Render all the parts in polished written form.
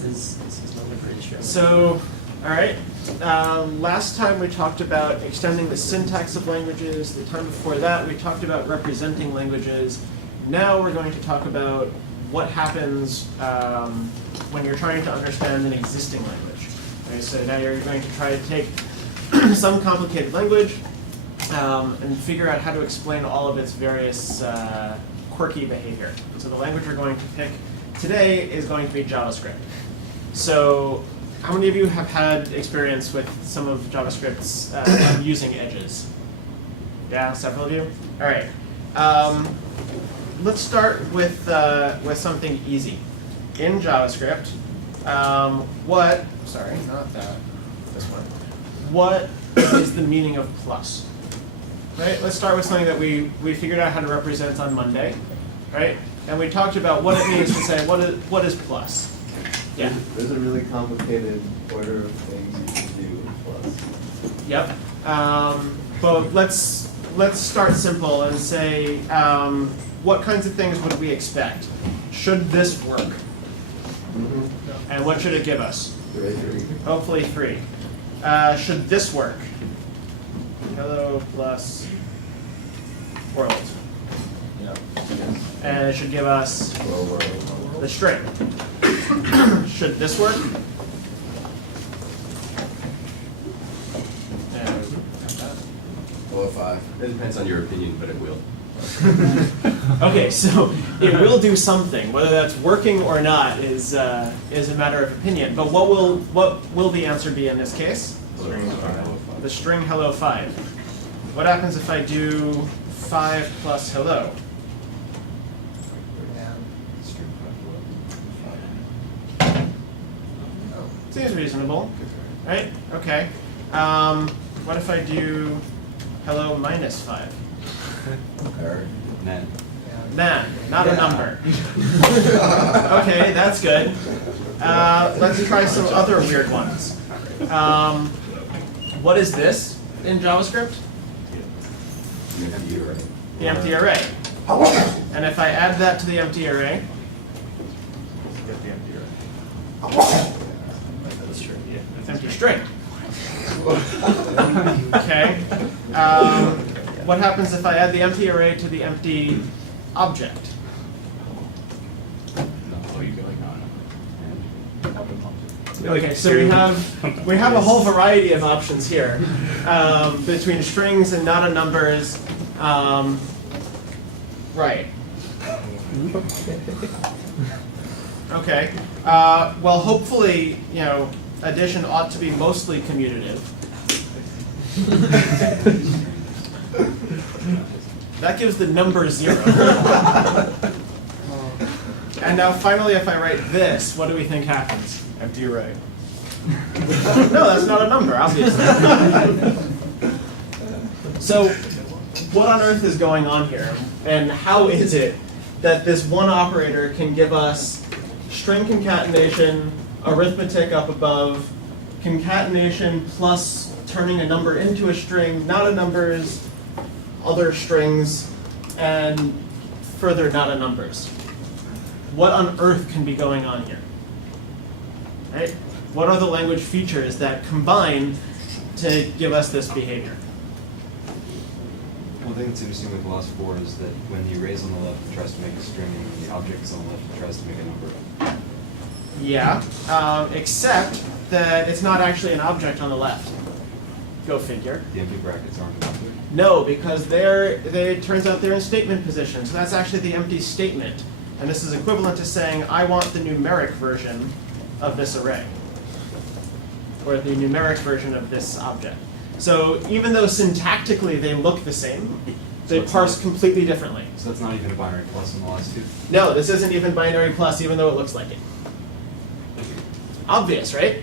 This is not a great show. So, all right. Last time we talked about extending the syntax of languages. The time before that, we talked about representing languages. Now we're going to talk about what happens when you're trying to understand an existing language. Okay, so now you're going to try to take some complicated language and figure out how to explain all of its various quirky behavior. So the language we're going to pick today is going to be JavaScript. So how many of you have had experience with some of JavaScript's using edges? Yeah, several of you? All right. Let's start with something easy. In JavaScript, sorry, not that, this one. What is the meaning of plus? Right? Let's start with something that we figured out how to represent on Monday, right? And we talked about what it means to say, what is plus? Yeah? There's a really complicated order of things you can do with plus. Yep. But let's start simple and say, what kinds of things would we expect? Should this work? Mm-hmm. And what should it give us? 3. Hopefully 3. Should this work? Hello plus world. Yeah. And it should give us the string. Should this work? Or 5. It depends on your opinion, but it will. Okay, so it will do something. Whether that's working or not is a matter of opinion. But what will the answer be in this case? The string hello 5. What happens if I do 5 plus hello? Seems reasonable, right? Okay. What if I do hello minus 5? Nan. Nah, not a number. Okay, that's good. Let's try some other weird ones. What is this in JavaScript? The empty array. And if I add that to the empty array, Get the empty it's empty string. Okay. What happens if I add the empty array to the empty object? Okay, so we have a whole variety of options here between strings and not a numbers. Right. Okay. Well, hopefully, addition ought to be mostly commutative. That gives the number 0. And now finally, if I write this, what do we think happens? Empty array. No, that's not a number, obviously. So what on earth is going on here? And how is it that this one operator can give us string concatenation, arithmetic up above, concatenation plus turning a number into a string, not a numbers, other strings, and further not a numbers? What on earth can be going on here? Right? What are the language features that combine to give us this behavior? One thing that's interesting with the last 4 is that when the array's on the left, it tries to make a string, and when the object's on the left, it tries to make a number. Yeah, except that it's not actually an object on the left. Go figure. The empty brackets aren't an object. No, because it turns out they're in statement position. So that's actually the empty statement. And this is equivalent to saying, I want the numeric version of this array, or the numeric version of this object. So even though syntactically they look the same, they parse completely differently. So that's not even a binary plus in the last 2. No, this isn't even binary plus, even though it looks like it. Obvious, right?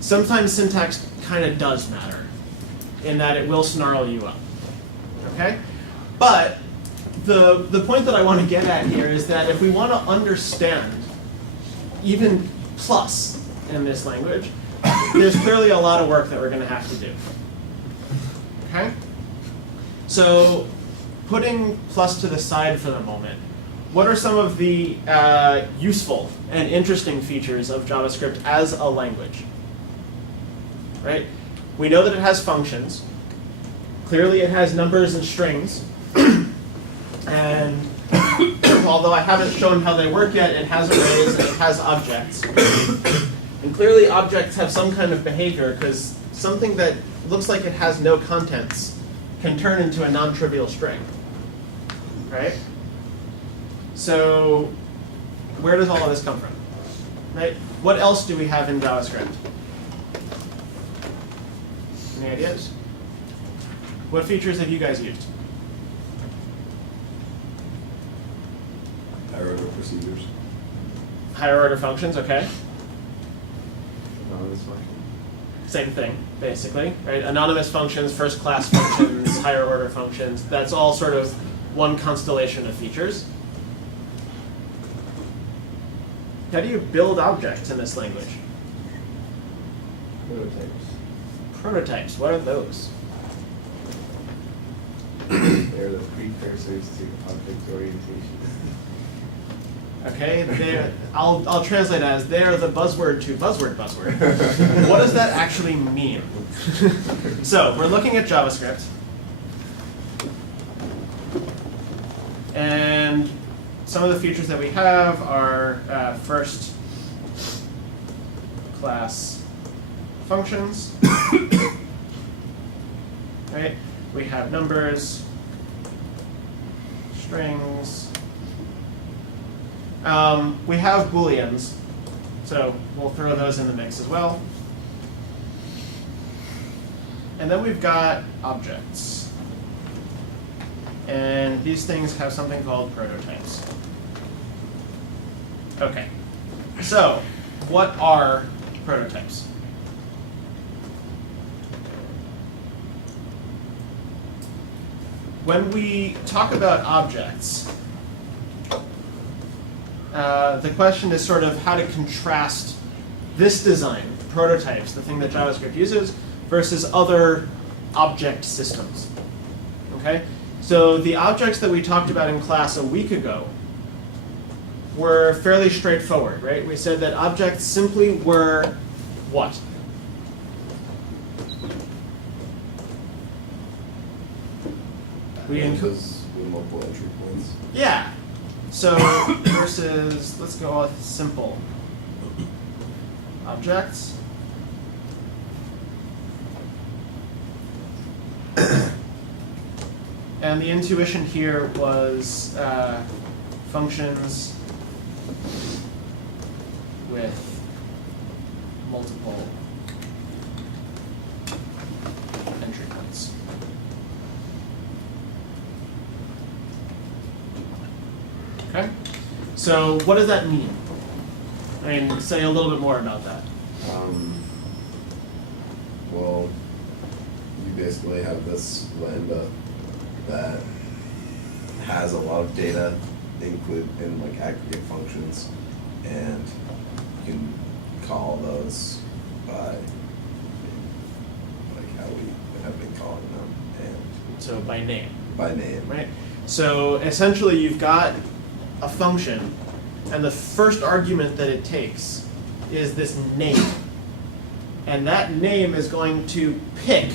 Sometimes syntax kind of does matter, in that it will snarl you up. Okay? But the point that I want to get at here is that if we want to understand even plus in this language, there's clearly a lot of work that we're going to have to do. Okay? So putting plus to the side for the moment, what are some of the useful and interesting features of JavaScript as a language? Right? We know that it has functions. Clearly it has numbers and strings. And although I haven't shown how they work yet, it has arrays and it has objects. And clearly objects have some kind of behavior, because something that looks like it has no contents can turn into a non-trivial string. Right? So where does all of this come from? Right? What else do we have in JavaScript? Any ideas? What features have you guys used? Higher order procedures. Higher order functions, okay. Anonymous function. Same thing, basically, right? Anonymous functions, first class functions, higher order functions, that's all sort of one constellation of features. How do you build objects in this language? Prototypes. Prototypes, what are those? They're the precursors to object orientation. Okay, I'll translate as they're the buzzword to buzzword. What does that actually mean? So we're looking at JavaScript, and some of the features that we have are first class functions. Right? We have numbers, strings. We have booleans, so we'll throw those in the mix as well. And then we've got objects. And these things have something called prototypes. Okay, so what are prototypes? When we talk about objects, the question is sort of how to contrast this design, prototypes, the thing that JavaScript uses, versus other object systems. Okay? So the objects that we talked about in class a week ago were fairly straightforward, right? We said that objects simply were what? Because with multiple entry points. Yeah. So versus, let's go with simple objects. And the intuition here was functions with multiple entry points. Okay? So what does that mean? I mean, say a little bit more about that. Well, you basically have this lambda that has a lot of data include in like aggregate functions, and you can call those by like how we have been calling them, and So by name. by name. Right? So essentially you've got a function, and the first argument that it takes is this name. And that name is going to pick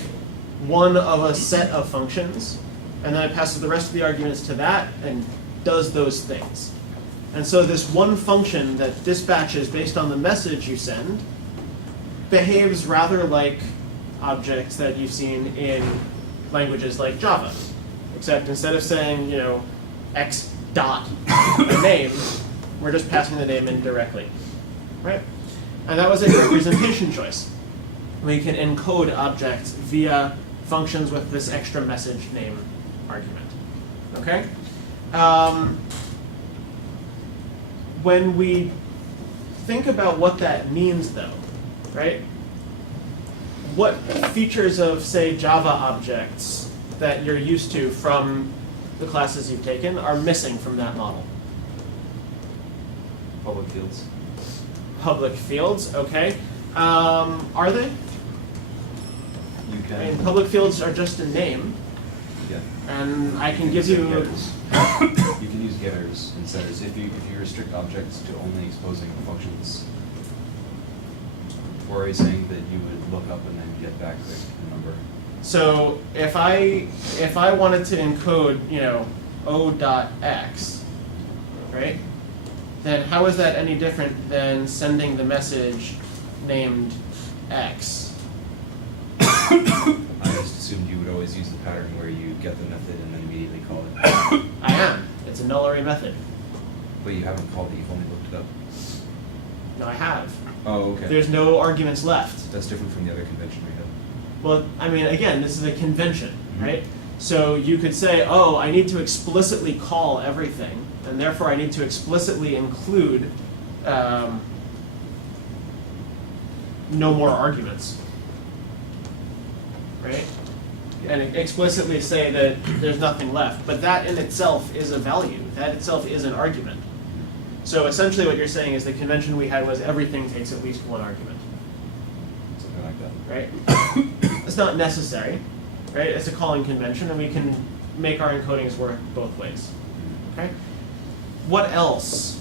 one of a set of functions, and then it passes the rest of the arguments to that and does those things. And so this one function that dispatches based on the message you send behaves rather like objects that you've seen in languages like Java. Except instead of saying, you know, x dot the name, we're just passing the name in directly, right? And that was a representation choice. We can encode objects via functions with this extra message name argument, okay? When we think about what that means though, right? What features of, say, Java objects that you're used to from the classes you've taken are missing from that model? Public fields. Public fields, okay. Are they? You I mean, can. public fields are just a name. Yeah. And I can give use you, getters. You can use getters and setters if you restrict objects to only exposing functions. Or are you saying that you would look up and then get back the number? so if I wanted to encode, O.x, right? Then how is that any different than sending the message named X? I just assumed you would always use the pattern where you get the method and then immediately call it. I am. It's a null array method. But you haven't called it, you've only looked it up. No, I have. Oh, okay. There's no arguments left. That's different from the other convention we had. Well, I mean, again, this is a convention, Mhm. right? So you could say, oh, I need to explicitly call everything, and therefore I need to explicitly include no more arguments, right? And explicitly say that there's nothing left. But that in itself is a value. That itself is an argument. So essentially what you're saying is the convention we had was everything takes at least one argument, Something like that. right? It's not necessary, right? It's a calling convention, and we can make our encodings work both ways, okay? What else?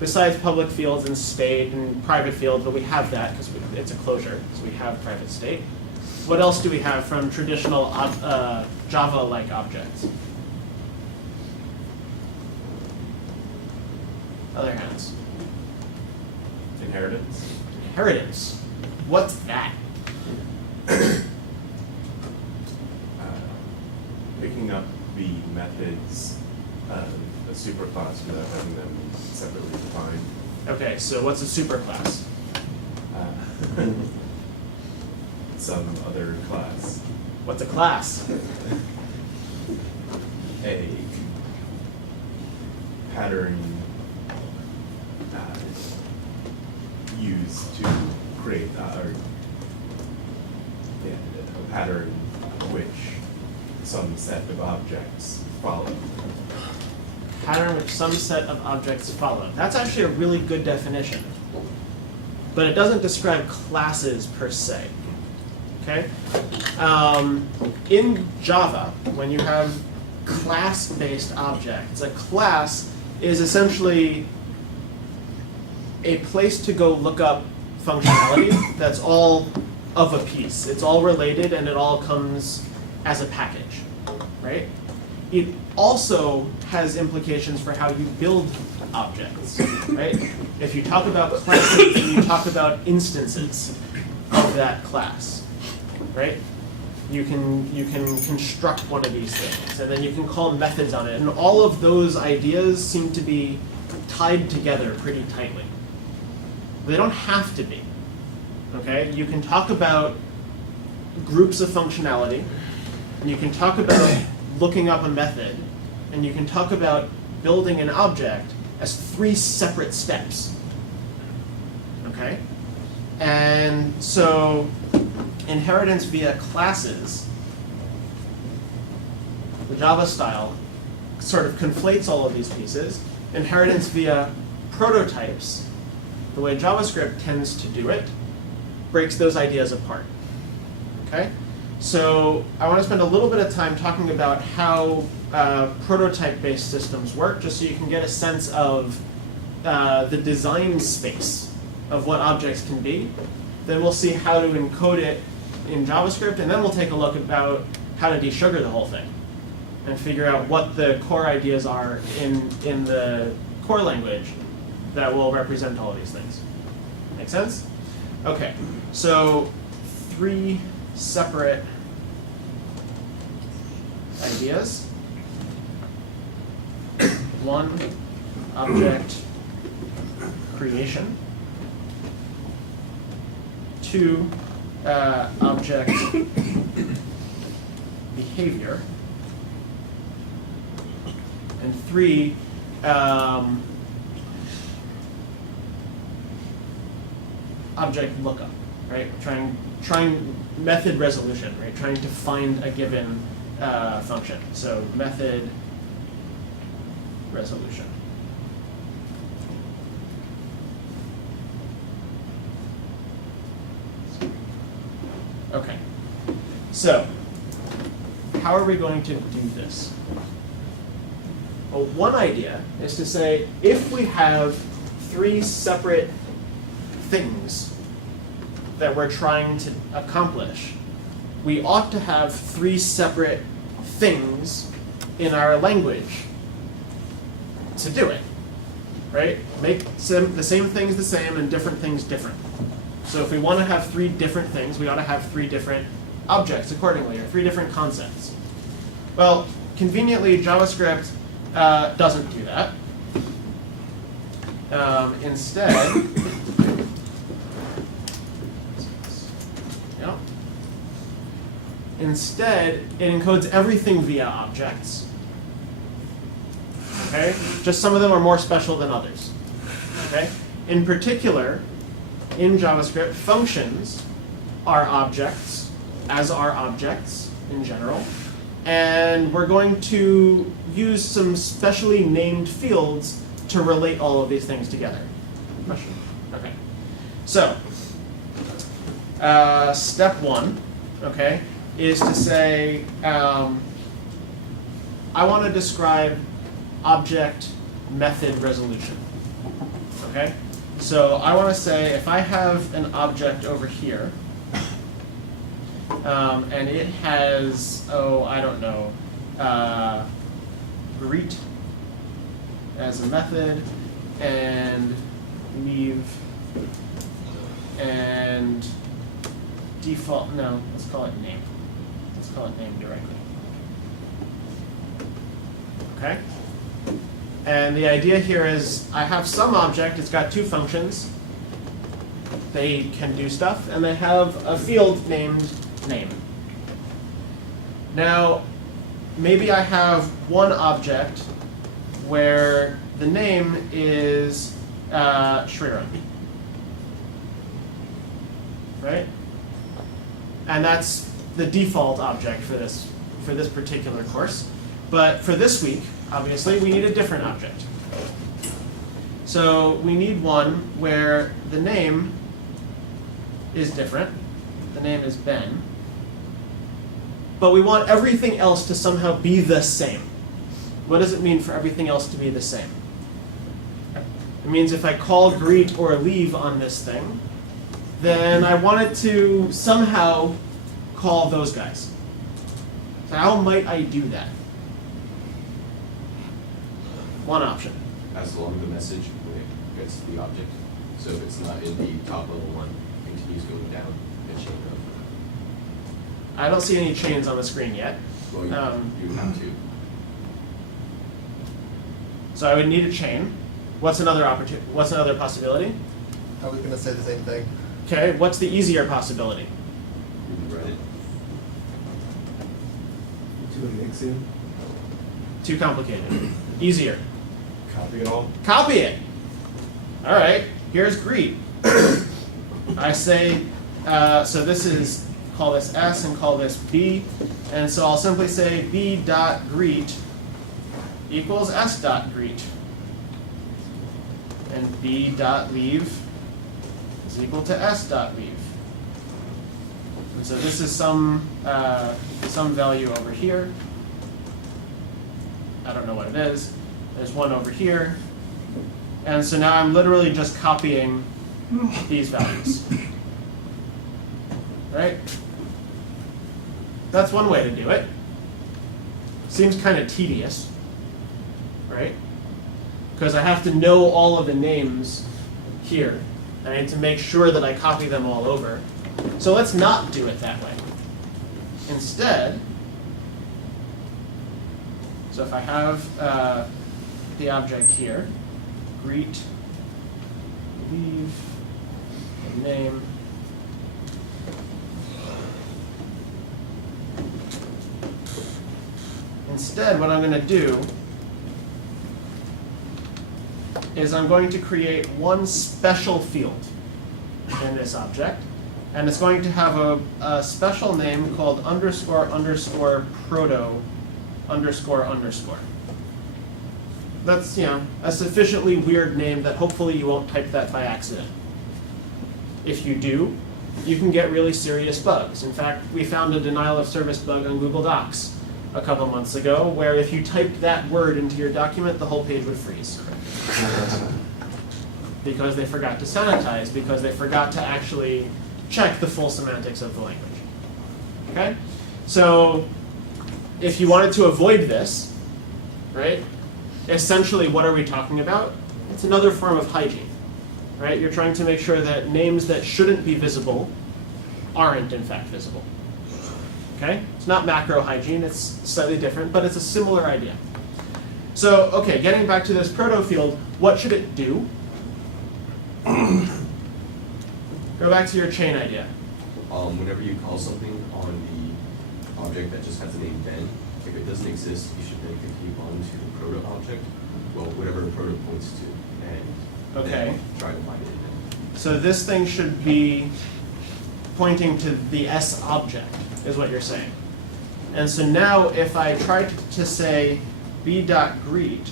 Besides public fields and state and private fields, but we have that because it's a closure, so we have private state. What else do we have from traditional Java-like objects? Other hands. Inheritance. Inheritance. What's that? Picking up the methods of a superclass without having them separately defined. Okay, so what's a superclass? Some other class. What's a class? A pattern used to create a pattern which some set of objects follow. Pattern which some set of objects follow. That's actually a really good definition. But it doesn't describe classes per se. Okay? In Java, when you have class-based objects, a class is essentially a place to go look up functionality that's all of a piece. It's all related and it all comes as a package, right? It also has implications for how you build objects, right? If you talk about classes, you talk about instances of that class, right? You can construct one of these things, and then you can call methods on it, and all of those ideas seem to be tied together pretty tightly. They don't have to be, okay? You can talk about groups of functionality, and you can talk about looking up a method, and you can talk about building an object as 3 separate steps, okay? And so inheritance via classes, the Java style, sort of conflates all of these pieces. Inheritance via prototypes, the way JavaScript tends to do it, breaks those ideas apart. Okay? So I want to spend a little bit of time talking about how prototype-based systems work, just so you can get a sense of the design space of what objects can be. Then we'll see how to encode it in JavaScript, and then we'll take a look about how to desugar the whole thing and figure out what the core ideas are in the core language that will represent all of these things. Make sense? Okay, so 3 separate ideas. 1, object creation. 2, object behavior. And 3, object lookup, right? Trying method resolution, right? Trying to find a given function. So method resolution. Okay. So how are we going to do this? Well, one idea is to say, if we have three separate things that we're trying to accomplish, we ought to have three separate things in our language to do it, right? Make the same things the same and different things different. So if we want to have three different things, we ought to have three different objects accordingly, or three different concepts. Well, conveniently, JavaScript doesn't do that. Instead, yeah. Instead, it encodes everything via objects. Okay? Just some of them are more special than others. Okay? In particular, in JavaScript, functions are objects, as are objects in general. And we're going to use some specially named fields to relate all of these things together. Question? Okay. So, step one, okay, is to say, I want to describe object method resolution. Okay? So I want to say if I have an object over here, and it has, I don't know, greet as a method, and leave, and default, no, let's call it name. Let's call it name directly. Okay? And the idea here is I have some object, it's got two functions. They can do stuff, and they have a field named name. Now, maybe I have one object where the name is Shriram. Right? And that's the default object for this particular course. But for this week, obviously, we need a different object. So we need one where the name is different. The name is Ben. But we want everything else to somehow be the same. What does it mean for everything else to be the same? It means if I call greet or leave on this thing, then I want it to somehow call those guys. So how might I do that? One option. Pass along the message when it gets to the object. So if it's not in the top level one, it continues going down the chain of. I don't see any chains on the screen yet. Well, you have to. So I would need a chain. What's another possibility? I was going to say the same thing. Okay, what's the easier possibility? Rewrite it. To a mixin. Too complicated. Easier. Copy it all. Copy it. All right, here's greet. I say, so this is, call this S and call this B. And so I'll simply say B.greet equals S.greet. And B.leave is equal to S.leave. And so this is some value over here. I don't know what it is. There's one over here. And so now I'm literally just copying these values. Right? That's one way to do it. Seems kind of tedious, right? Because I have to know all of the names here. I need to make sure that I copy them all over. So let's not do it that way. Instead, so if I have the object here, greet, leave, and name, instead what I'm going to do is I'm going to create one special field in this object, and it's going to have a special name called __proto___. That's, a sufficiently weird name that hopefully you won't type that by accident. If you do, you can get really serious bugs. In fact, we found a denial of service bug on Google Docs a couple months ago, where if you typed that word into your document, the whole page would freeze. Because they forgot to sanitize, because they forgot to actually check the full semantics of the language. Okay? So if you wanted to avoid this, right, essentially what are we talking about? It's another form of hygiene. Right? You're trying to make sure that names that shouldn't be visible aren't in fact visible. Okay? It's not macro hygiene, it's slightly different, but it's a similar idea. So, okay, getting back to this proto field, what should it do? Go back to your chain idea. Whenever you call something on the object that just has the name then, if it doesn't exist, you should then continue on to the proto object, well, whatever the proto points to, and then try to find it in there. So this thing should be pointing to the S object, is what you're saying. And so now if I try to say b.greet,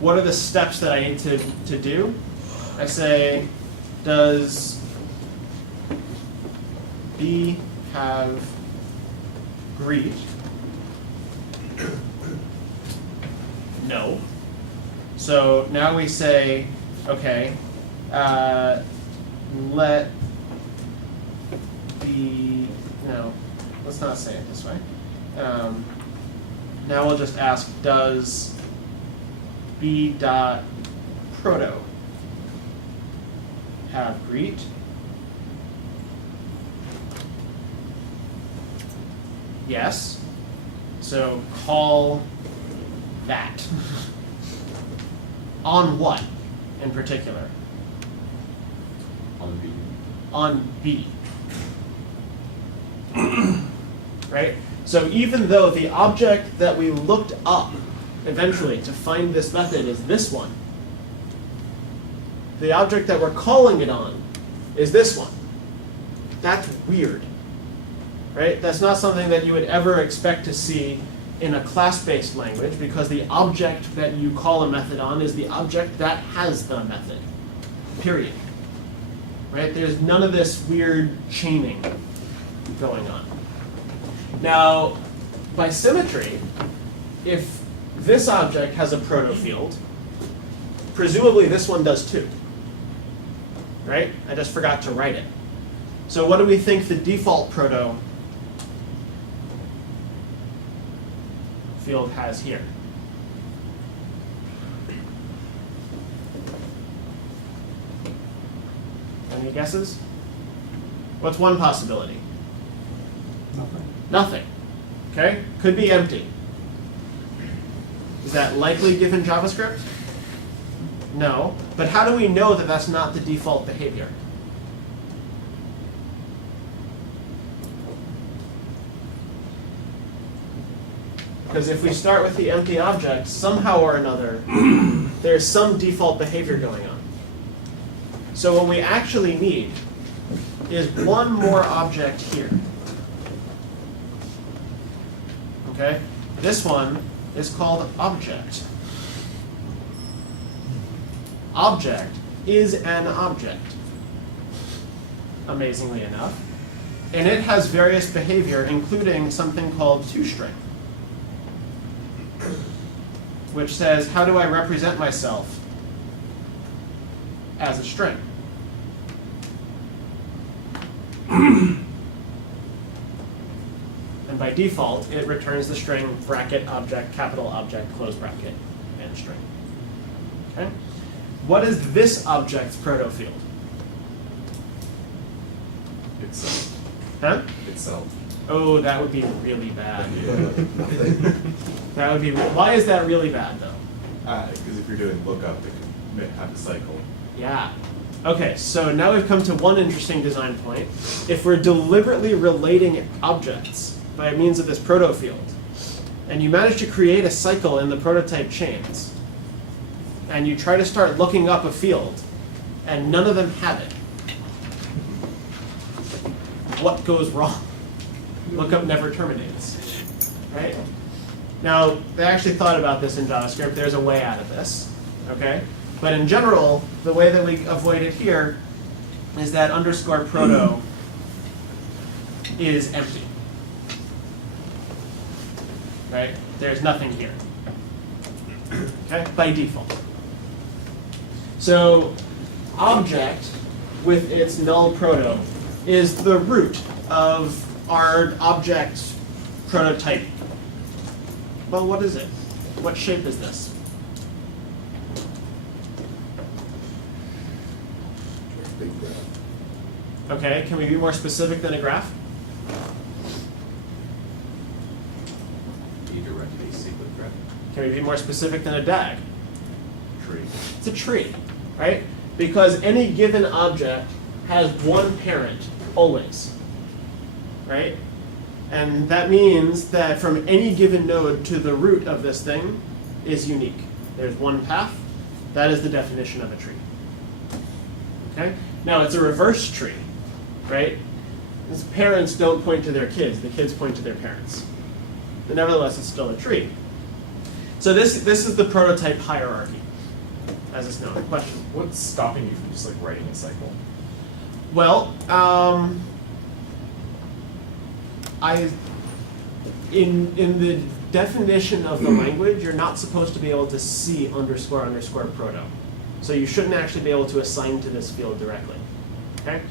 what are the steps that I need to do? I say, does b have greet? No. So now we say, okay, let b, no, let's not say it this way. Now we'll just ask, does b.proto have greet? Yes. So call that. On what in particular? On B. On B. Right? So even though the object that we looked up eventually to find this method is this one, the object that we're calling it on is this one. That's weird. Right? That's not something that you would ever expect to see in a class-based language, because the object that you call a method on is the object that has the method. Period. Right? There's none of this weird chaining going on. Now, by symmetry, if this object has a proto field, presumably this one does too. Right? I just forgot to write it. So what do we think the default proto field has here? Any guesses? What's one possibility? Nothing. Okay? Could be empty. Is that likely given JavaScript? No. But how do we know that that's not the default behavior? Because if we start with the empty object, somehow or another, there's some default behavior going on. So what we actually need is one more object here. Okay? This one is called object. Object is an object, amazingly enough. And it has various behavior, including something called toString, which says, how do I represent myself as a string? And by default, it returns the string bracket object, capital object, close bracket, and string. Okay? What is this object's proto field? Itself. Huh? Itself. Oh, that would be really bad. Nothing. That would be. Why is that really bad, though? Because if you're doing lookup, it could have a cycle. Yeah. Okay, so now we've come to one interesting design point. If we're deliberately relating objects by means of this proto field, and you manage to create a cycle in the prototype chains, and you try to start looking up a field, and none of them have it, what goes wrong? Lookup never terminates, right? Now, they actually thought about this in JavaScript. There's a way out of this, okay? But in general, the way that we avoid it here is that underscore proto is empty. right? There's nothing here, okay, by default. So object with its null proto is the root of our object prototype. Well, what is it? What shape is this? Big graph. Okay, can we be more specific than a graph? You direct a cyclic graph. Can we be more specific than a DAG? Tree. It's a tree, right? Because any given object has one parent, always, right? And that means that from any given node to the root of this thing is unique. There's one path. That is the definition of a tree. Okay? Now it's a reverse tree, right? Its parents don't point to their kids. The kids point to their parents. But nevertheless, it's still a tree. So this is the prototype hierarchy, as it's known. Question? What's stopping you from just like writing a cycle? Well, in the definition of the language, you're not supposed to be able to see underscore underscore proto. So you shouldn't actually be able to assign to this field directly. Okay?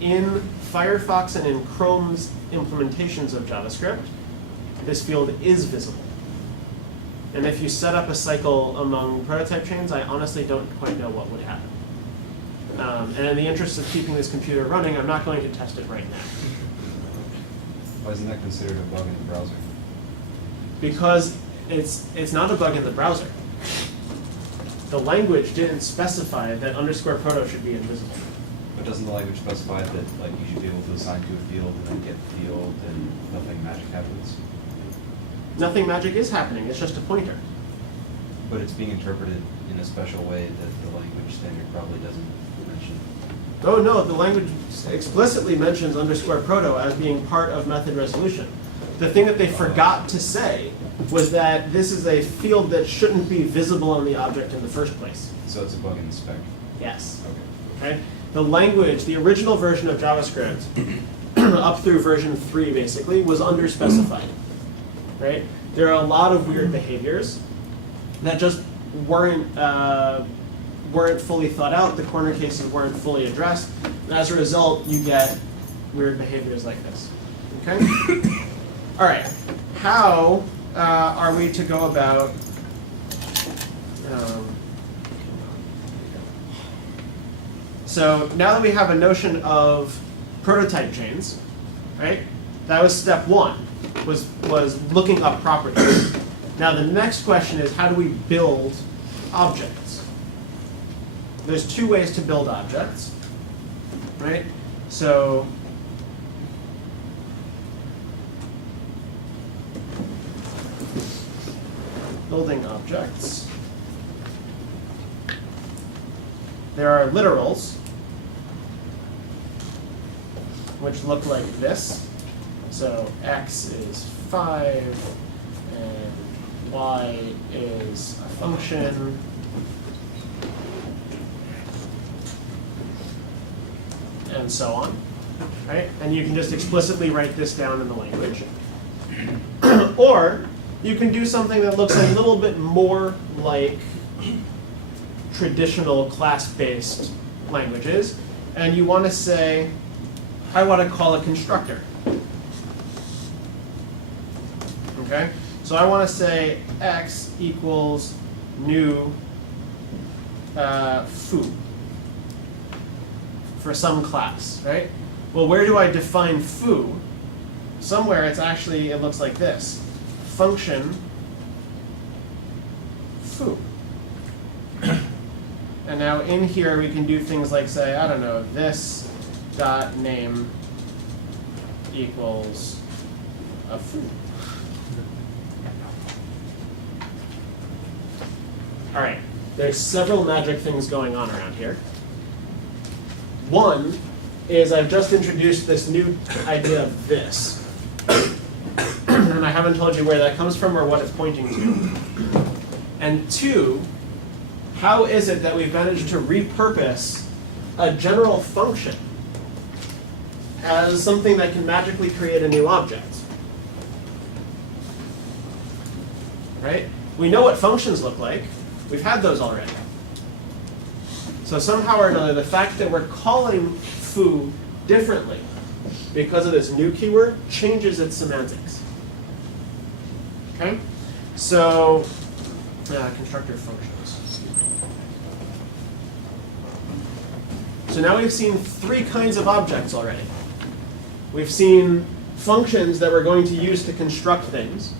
In Firefox and in Chrome's implementations of JavaScript, this field is visible. And if you set up a cycle among prototype chains, I honestly don't quite know what would happen. And in the interest of keeping this computer running, I'm not going to test it right now. Why isn't that considered a bug in the browser? Because it's not a bug in the browser. The language didn't specify that underscore proto should be invisible. But doesn't the language specify that like you should be able to assign to a field and then get the field and nothing magic happens? Nothing magic is happening, it's just a pointer. But it's being interpreted in a special way that the language standard probably doesn't mention. Oh no, the language explicitly mentions underscore proto as being part of method resolution. The thing that they forgot to say was that this is a field that shouldn't be visible on the object in the first place. So it's a bug in the spec. Yes. Okay. Okay? The language, the original version of JavaScript, up through version 3 basically, was underspecified. Right? There are a lot of weird behaviors that just weren't fully thought out. The corner cases weren't fully addressed. And as a result, you get weird behaviors like this. Okay? All right. How are we to go about so now that we have a notion of prototype chains, right? That was step 1, was looking up properties. Now the next question is, how do we build objects? There's 2 ways to build objects, right? So building objects. There are literals, which look like this. So x is 5, and y is a function. And so on, right? And you can just explicitly write this down in the language. Or you can do something that looks a little bit more like traditional class-based languages, and you want to say, I want to call a constructor. Okay? So I want to say x equals new foo for some class, right? Well, where do I define foo? Somewhere it's actually, it looks like this. Function foo. And now in here we can do things like say, I don't know, this dot name equals a foo. All right, there's several magic things going on around here. One is I've just introduced this new idea of this. And I haven't told you where that comes from or what it's pointing to. And 2, how is it that we've managed to repurpose a general function as something that can magically create a new object? right? We know what functions look like. We've had those already. So somehow or another, the fact that we're calling foo differently because of this new keyword changes its semantics. Okay? So, constructor functions. Excuse me. So now we've seen 3 kinds of objects already. We've seen functions that we're going to use to construct things.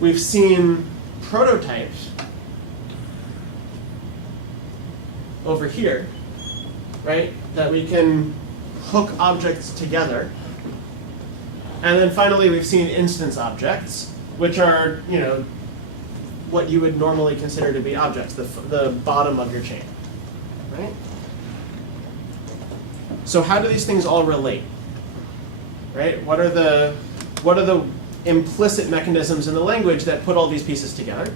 We've seen prototypes over here, right? That we can hook objects together. And then finally, we've seen instance objects, which are, you know, what you would normally consider to be objects, the bottom of your chain, right? So how do these things all relate, right? What are the implicit mechanisms in the language that put all these pieces together?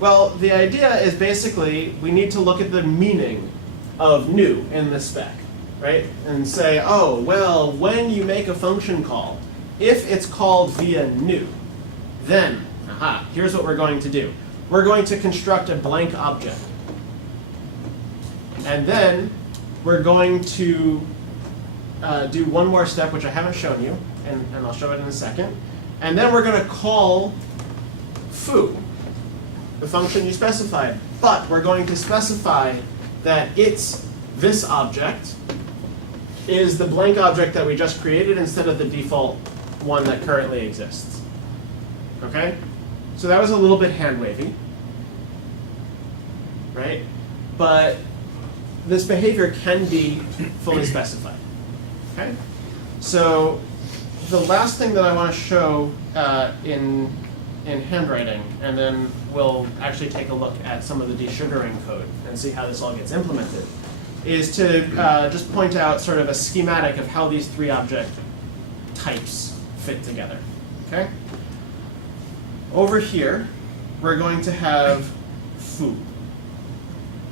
Well, the idea is basically we need to look at the meaning of new in the spec, right? And say, oh, well, when you make a function call, if it's called via new, then, here's what we're going to do. We're going to construct a blank object. And then we're going to do one more step, which I haven't shown you, and I'll show it in a second. And then we're going to call foo, the function you specified. But we're going to specify that this object is the blank object that we just created instead of the default one that currently exists. Okay? So that was a little bit hand-wavy, right? But this behavior can be fully specified. Okay? So the last thing that I want to show in handwriting, and then we'll actually take a look at some of the desugaring code and see how this all gets implemented, is to just point out sort of a schematic of how these 3 object types fit together. Okay? Over here, we're going to have foo,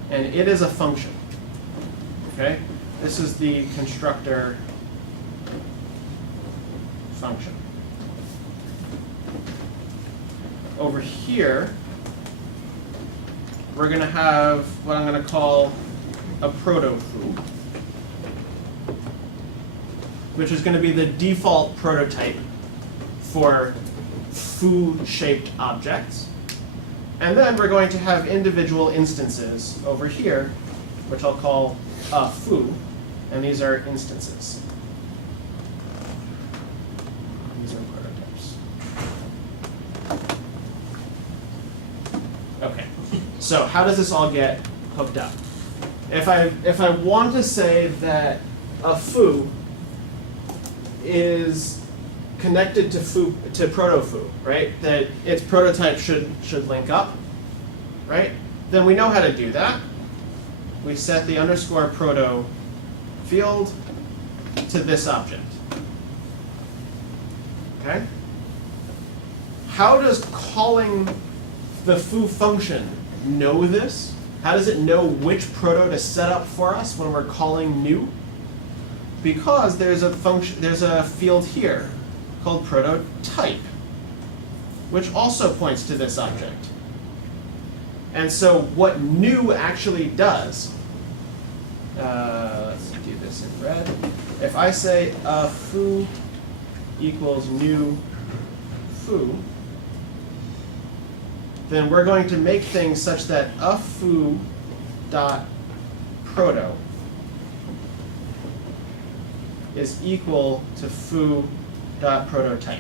and it is a function. Okay? This is the constructor function. Over here, we're going to have what I'm going to call a proto-foo, which is going to be the default prototype for foo-shaped objects. And then we're going to have individual instances over here, which I'll call a foo, and these are instances. These are prototypes. Okay, so how does this all get hooked up? If I want to say that a foo is connected to proto-foo, right? That its prototype should link up, right? Then we know how to do that. We set the underscore proto field to this object. Okay? How does calling the foo function know this? How does it know which proto to set up for us when we're calling new? Because there's a field here called prototype, which also points to this object. And so what new actually does, let's do this in red. If I say a foo equals new foo, then we're going to make things such that a foo dot proto is equal to foo dot prototype.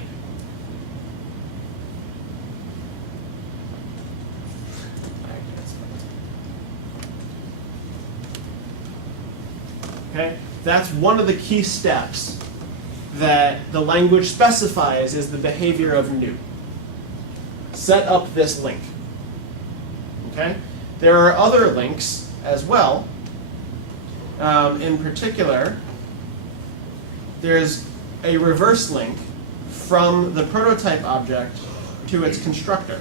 Okay, that's one of the key steps that the language specifies is the behavior of new. Set up this link. Okay, there are other links as well. In particular, there's a reverse link from the prototype object to its constructor.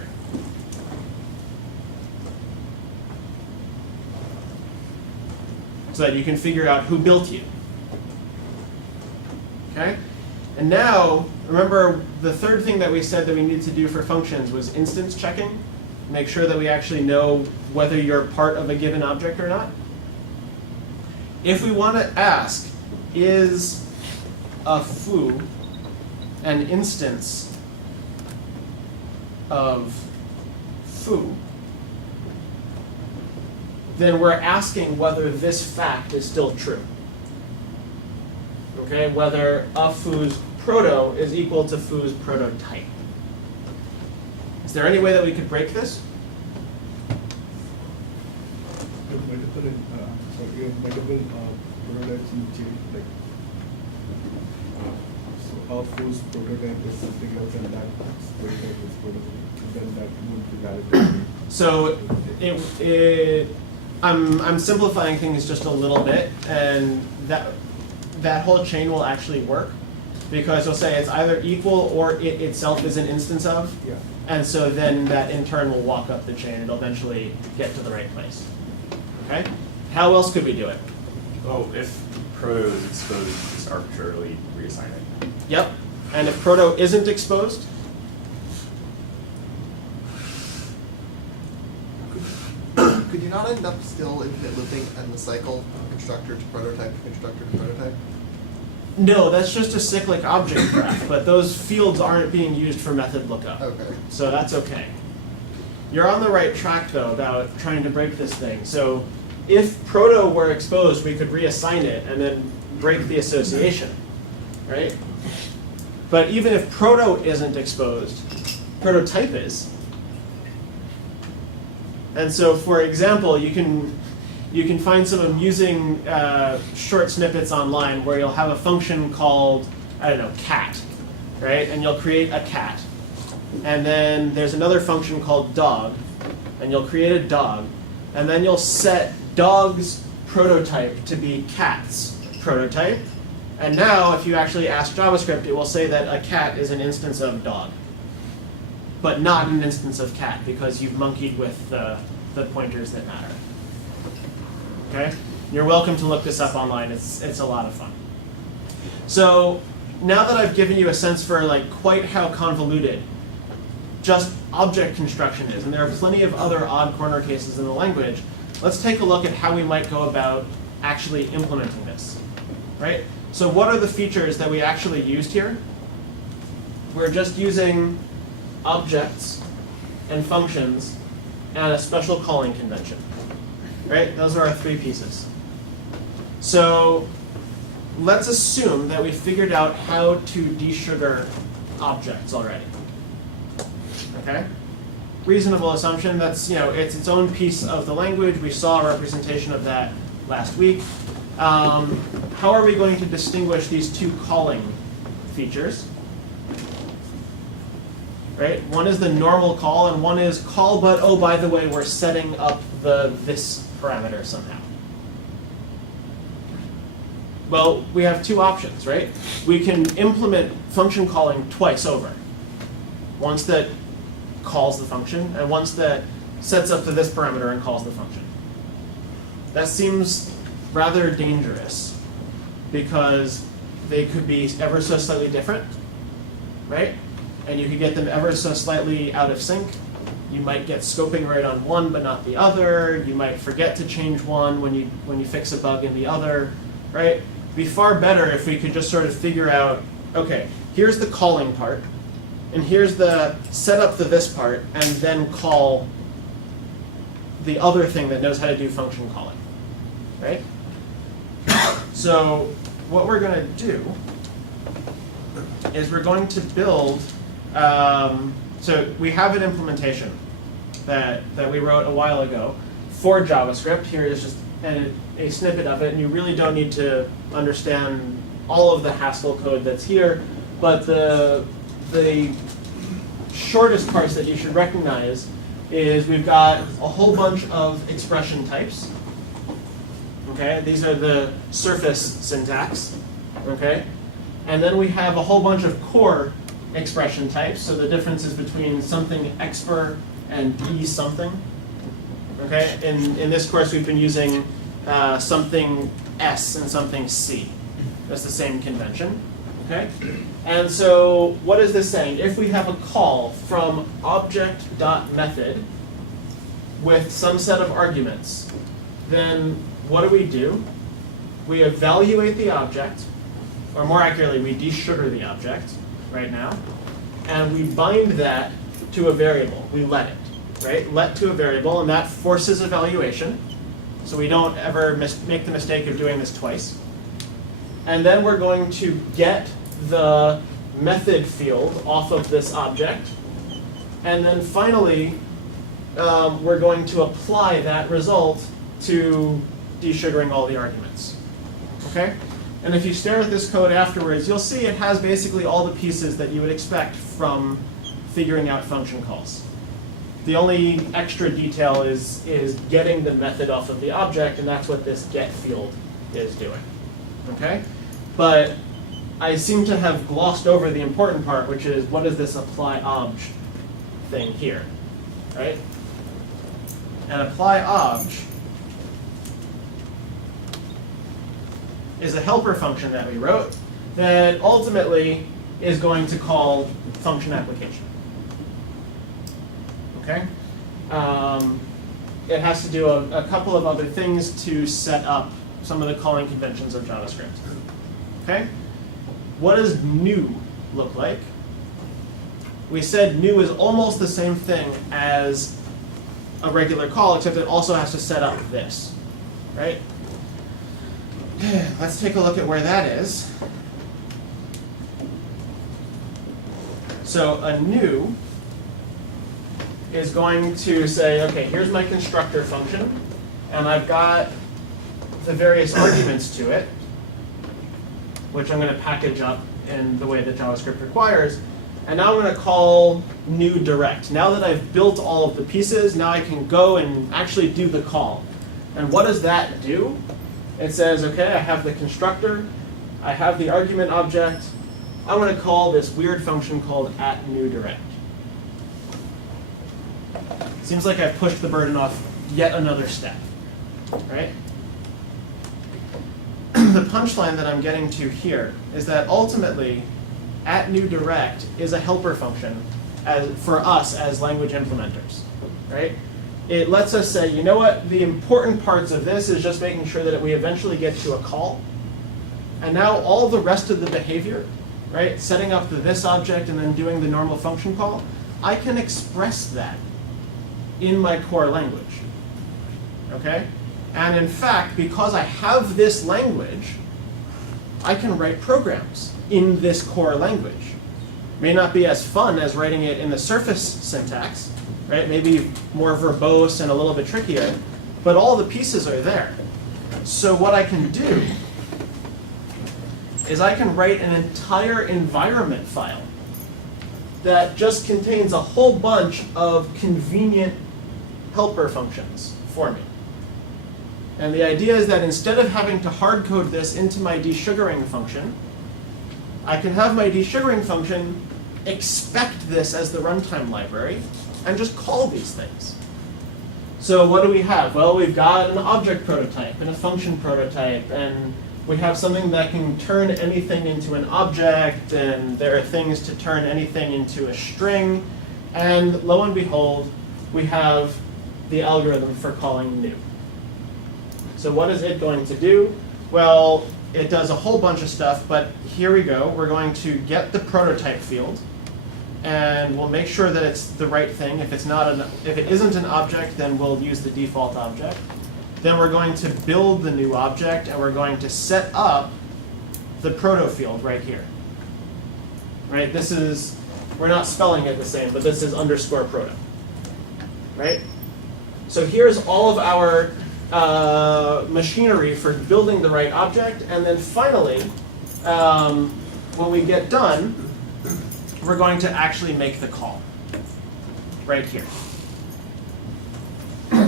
So that you can figure out who built you. Okay? And now, remember the third thing that we said that we need to do for functions was instance checking. Make sure that we actually know whether you're part of a given object or not. If we want to ask, is a foo an instance of foo, then we're asking whether this fact is still true. Okay, whether a foo's proto is equal to foo's prototype. Is there any way that we could break this? You have multiple prototypes in chain, like so our first prototype is something else and that prototype is prototype, then that wouldn't be valid. So I'm simplifying things just a little bit, and that whole chain will actually work because you'll say it's either equal or it itself is an instance of, Yeah. and so then that in turn will walk up the chain. It'll eventually get to the right place. Okay? How else could we do it? Oh, if proto is exposed, just arbitrarily reassign it. Yep. And if proto isn't exposed, Could you not end up still infinite looping in the cycle, constructor to prototype to constructor to prototype? no, that's just a cyclic object graph, but those fields aren't being used for method lookup. Okay. So that's okay. You're on the right track, though, about trying to break this thing. So if proto were exposed, we could reassign it and then break the association, right? But even if proto isn't exposed, prototype is. And so, for example, you can find some amusing short snippets online where you'll have a function called, I don't know, cat, right? And you'll create a cat. And then there's another function called dog, and you'll create a dog. And then you'll set dog's prototype to be cat's prototype. And now, if you actually ask JavaScript, it will say that a cat is an instance of dog, but not an instance of cat because you've monkeyed with the pointers that matter. Okay? You're welcome to look this up online. It's a lot of fun. So now that I've given you a sense for like quite how convoluted just object construction is, and there are plenty of other odd corner cases in the language, let's take a look at how we might go about actually implementing this. Right? So what are the features that we actually used here? We're just using objects and functions and a special calling convention. Right? Those are our three pieces. So let's assume that we figured out how to desugar objects already. Okay? Reasonable assumption. That's, it's its own piece of the language. We saw a representation of that last week. How are we going to distinguish these two calling features? Right? One is the normal call, and one is call, but oh, by the way, we're setting up this parameter somehow. Well, we have two options, right? We can implement function calling twice over. Once that calls the function, and once that sets up to this parameter and calls the function. That seems rather dangerous because they could be ever so slightly different, right? And you could get them ever so slightly out of sync. You might get scoping right on one but not the other. You might forget to change one when you fix a bug in the other, right? It'd be far better if we could just sort of figure out, okay, here's the calling part, and here's the set up the this part, and then call the other thing that knows how to do function calling, right? So what we're going to do is we're going to build, so we have an implementation that we wrote a while ago for JavaScript. Here is just a snippet of it, and you really don't need to understand all of the Haskell code that's here, but the shortest parts that you should recognize is we've got a whole bunch of expression types. Okay, these are the surface syntax. Okay, and then we have a whole bunch of core expression types. So the differences between something expr and e something. Okay, in this course we've been using something s and something c. That's the same convention. Okay? And so what is this saying? If we have a call from object.method with some set of arguments, then what do? We evaluate the object, or more accurately, we desugar the object right now, and we bind that to a variable. We let it, right? Let to a variable, and that forces evaluation, so we don't ever make the mistake of doing this twice. And then we're going to get the method field off of this object, and then finally, we're going to apply that result to desugaring all the arguments. Okay? And if you stare at this code afterwards, you'll see it has basically all the pieces that you would expect from figuring out function calls. The only extra detail is getting the method off of the object, and that's what this get field is doing. Okay? But I seem to have glossed over the important part, which is what is this apply obj thing here, right? And apply obj is a helper function that we wrote that ultimately is going to call function application. Okay? It has to do a couple of other things to set up some of the calling conventions of JavaScript. Okay? What does new look like? We said new is almost the same thing as a regular call, except it also has to set up this, right? Let's take a look at where that is. So a new is going to say, okay, here's my constructor function, and I've got the various arguments to it, which I'm going to package up in the way that JavaScript requires. And now I'm going to call new direct. Now that I've built all of the pieces, now I can go and actually do the call. And what does that do? It says, okay, I have the constructor, I have the argument object, I'm going to call this weird function called @newDirect. Seems like I've pushed the burden off yet another step, right? The punchline that I'm getting to here is that ultimately, @newDirect is a helper function for us as language implementers, right? It lets us say, you know what, the important parts of this is just making sure that we eventually get to a call. And now all the rest of the behavior, right, setting up this object and then doing the normal function call, I can express that in my core language, okay? And in fact, because I have this language, I can write programs in this core language. May not be as fun as writing it in the Surface syntax, right? Maybe more verbose and a little bit trickier, but all the pieces are there. So what I can do is I can write an entire environment file that just contains a whole bunch of convenient helper functions for me. And the idea is that instead of having to hard code this into my desugaring function, I can have my desugaring function expect this as the runtime library and just call these things. So what do we have? Well, we've got an object prototype and a function prototype, and we have something that can turn anything into an object, and there are things to turn anything into a string, and lo and behold, we have the algorithm for calling new. So what is it going to do? Well, it does a whole bunch of stuff, but here we go. We're going to get the prototype field, and we'll make sure that it's the right thing. If it isn't an object, then we'll use the default object. Then we're going to build the new object, and we're going to set up the proto field right here. Right? This is, we're not spelling it the same, but this is underscore proto. Right? So here's all of our machinery for building the right object, and then finally, when we get done, we're going to actually make the call right here.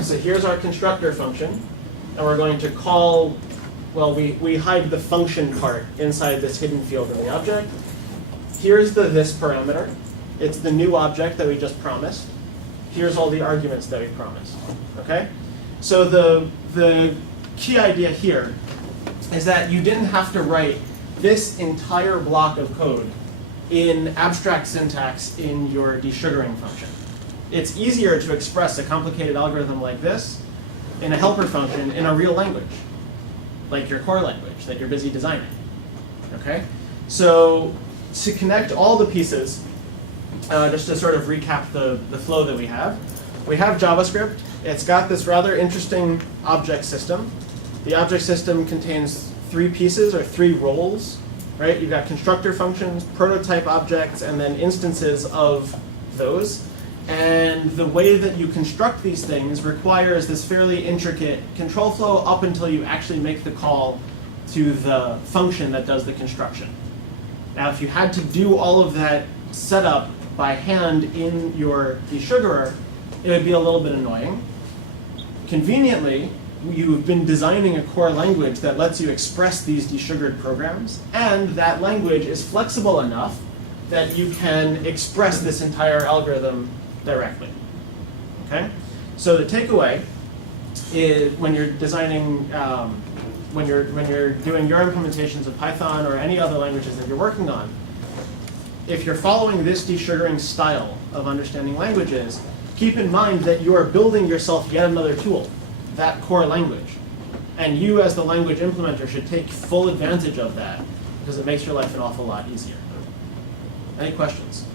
So here's our constructor function, and we're going to call, well, we hide the function part inside this hidden field in the object. Here's the this parameter. It's the new object that we just promised. Here's all the arguments that we promised, okay? So the key idea here is that you didn't have to write this entire block of code in abstract syntax in your desugaring function. It's easier to express a complicated algorithm like this in a helper function in a real language, like your core language that you're busy designing. Okay? So to connect all the pieces, just to sort of recap the flow that we have JavaScript. It's got this rather interesting object system. The object system contains 3 pieces or 3 roles, right? You've got constructor functions, prototype objects, and then instances of those. And the way that you construct these things requires this fairly intricate control flow up until you actually make the call to the function that does the construction. Now, if you had to do all of that setup by hand in your desugarer, it would be a little bit annoying. Conveniently, you've been designing a core language that lets you express these desugared programs, and that language is flexible enough that you can express this entire algorithm directly. Okay? So the takeaway is when you're designing, when you're doing your implementations of Python or any other languages that you're working on, if you're following this desugaring style of understanding languages, keep in mind that you are building yourself yet another tool, that core language. And you as the language implementer should take full advantage of that because it makes your life an awful lot easier. Any questions?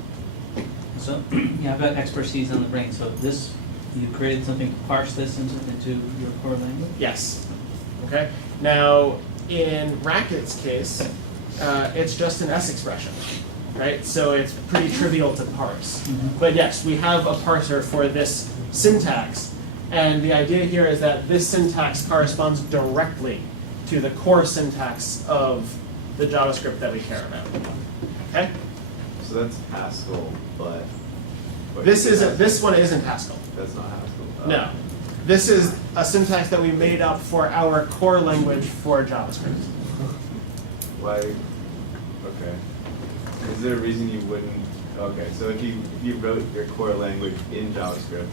So, yeah, I've got expertise on the brain. So this, you created something to parse this into your core language? Yes. Okay. Now, in Racket's case, it's just an S expression, right? So it's pretty trivial to parse. Mm-hmm. But yes, we have a parser for this syntax. And the idea here is that this syntax corresponds directly to the core syntax of the JavaScript that we care about. Okay? So that's Haskell, but This one isn't Haskell. that's not Haskell. No. This is a syntax that we made up for our core language for JavaScript. Why? Okay. Is there a reason you wouldn't? Okay, so if you wrote your core language in JavaScript,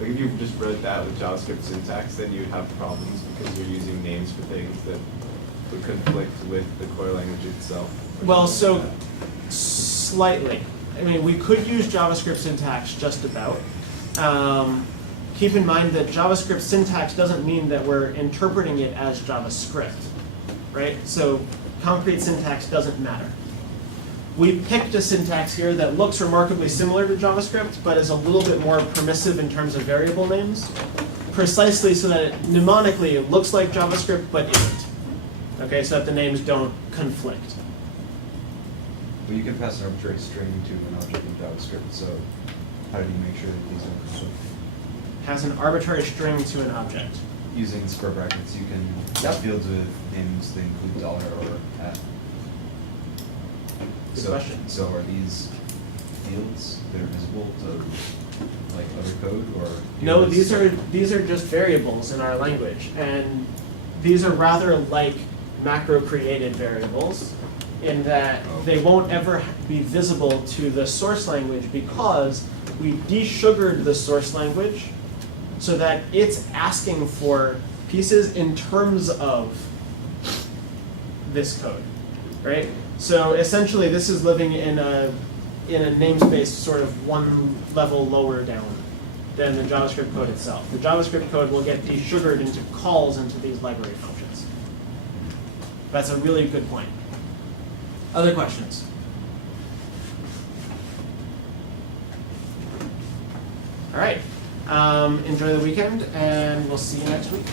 like if you just wrote that with JavaScript syntax, then you'd have problems because you're using names for things that would conflict with the core language itself. Well, so slightly. I mean, we could use JavaScript syntax just about. Keep in mind that JavaScript syntax doesn't mean that we're interpreting it as JavaScript, right? So concrete syntax doesn't matter. We picked a syntax here that looks remarkably similar to JavaScript, but is a little bit more permissive in terms of variable names, precisely so that mnemonically it looks like JavaScript, but isn't. Okay, so that the names don't conflict. Well, you can pass an arbitrary string to an object in JavaScript, so how do you make sure that these don't conflict? Has an arbitrary string to an object. Using square brackets, you can Yep. use fields with names that include $, or @. Good question. So are these fields that are visible to like other code, or? do you No, have these this- are just variables in our language, and these are rather like macro-created variables in that they won't ever be visible to the source language because we desugared the source language so that it's asking for pieces in terms of this code, right? So essentially, this is living in a namespace sort of one level lower down than the JavaScript code itself. The JavaScript code will get desugared into calls into these library functions. That's a really good point. Other questions? All right. Enjoy the weekend, and we'll see you next week.